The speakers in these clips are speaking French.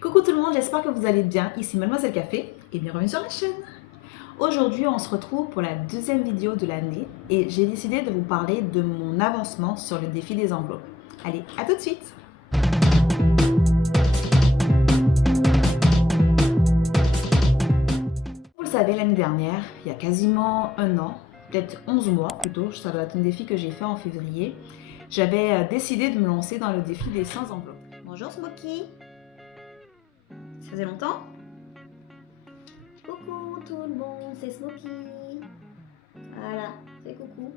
Coucou tout le monde, j'espère que vous allez bien. Ici Mademoiselle Café et bienvenue sur ma chaîne. Aujourd'hui, on se retrouve pour la deuxième vidéo de l'année et j'ai décidé de vous parler de mon avancement sur le défi des enveloppes. Allez, à tout de suite. Vous le savez, l'année dernière, il y a quasiment un an, peut-être 11 mois plutôt, ça doit être un défi que j'ai fait en février, j'avais décidé de me lancer dans le défi des 100 enveloppes. Bonjour Smokey. Ça faisait longtemps? Coucou tout le monde, c'est Smokey. Voilà, fais coucou.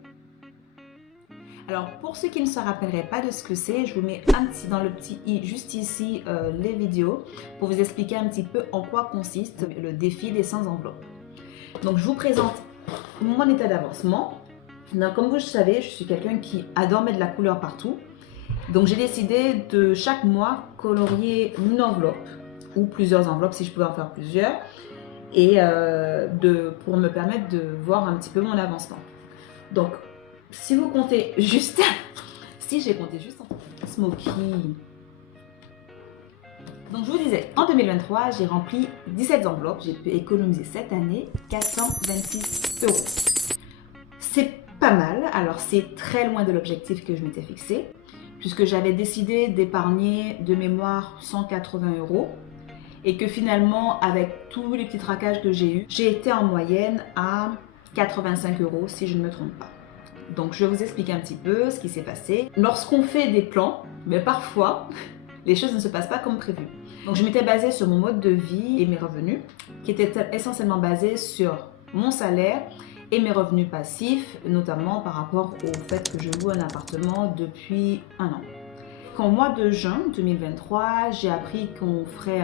Alors, pour ceux qui ne se rappelleraient pas de ce que c'est, je vous mets dans le petit i juste ici les vidéos pour vous expliquer un petit peu en quoi consiste le défi des 100 enveloppes. Donc, je vous présente mon état d'avancement. Comme vous le savez, je suis quelqu'un qui adore mettre de la couleur partout. Donc, j'ai décidé de chaque mois colorier une enveloppe ou plusieurs enveloppes si je pouvais en faire plusieurs et pour me permettre de voir un petit peu mon avancement. Donc, si vous comptez juste, si j'ai compté juste en Smokey. Donc, je vous disais, en 2023, j'ai rempli 17 enveloppes. J'ai pu économiser cette année 426 €. C'est pas mal. Alors, c'est très loin de l'objectif que je m'étais fixé, puisque j'avais décidé d'épargner de mémoire 180 € et que finalement, avec tous les petits traquages que j'ai eus, j'ai été en moyenne à 85 € si je ne me trompe pas. Donc, je vais vous expliquer un petit peu ce qui s'est passé. Lorsqu'on fait des plans, mais parfois, les choses ne se passent pas comme prévu. Donc, je m'étais basée sur mon mode de vie et mes revenus, qui étaient essentiellement basés sur mon salaire et mes revenus passifs, notamment par rapport au fait que je loue un appartement depuis un an. Qu'en mois de juin 2023, j'ai appris qu'on ferait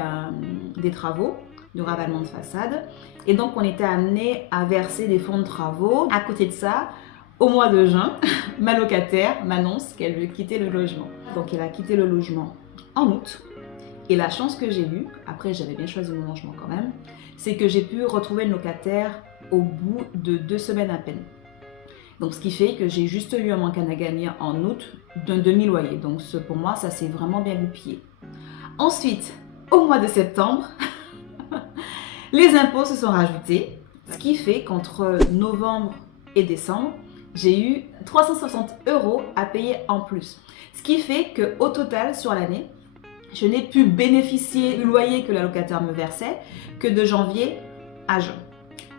des travaux de ravalement de façade et donc on était amené à verser des fonds de travaux. À côté de ça, au mois de juin, ma locataire m'annonce qu'elle veut quitter le logement. Donc elle a quitté le logement en août et la chance que j'ai eue, après j'avais bien choisi mon logement quand même, c'est que j'ai pu retrouver une locataire au bout de 2 semaines à peine. Donc, ce qui fait que j'ai juste eu un manque à gagner en août d'un demi-loyer. Donc, pour moi, ça s'est vraiment bien goupillé. Ensuite, au mois de septembre, les impôts se sont rajoutés. Ce qui fait qu'entre novembre et décembre, j'ai eu 360 € à payer en plus. Ce qui fait qu'au total, sur l'année, je n'ai pu bénéficier du loyer que la locataire me versait que de janvier à juin.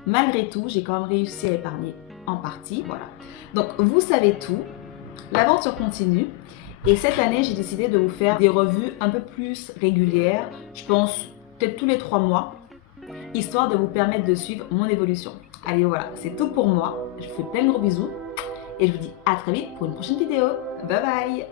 Malgré tout, j'ai quand même réussi à épargner en partie, voilà. Donc, vous savez tout, l'aventure continue et cette année, j'ai décidé de vous faire des revues un peu plus régulières, je pense peut-être tous les 3 mois, histoire de vous permettre de suivre mon évolution. Allez, voilà, c'est tout pour moi. Je vous fais plein de gros bisous et je vous dis à très vite pour une prochaine vidéo. Bye bye!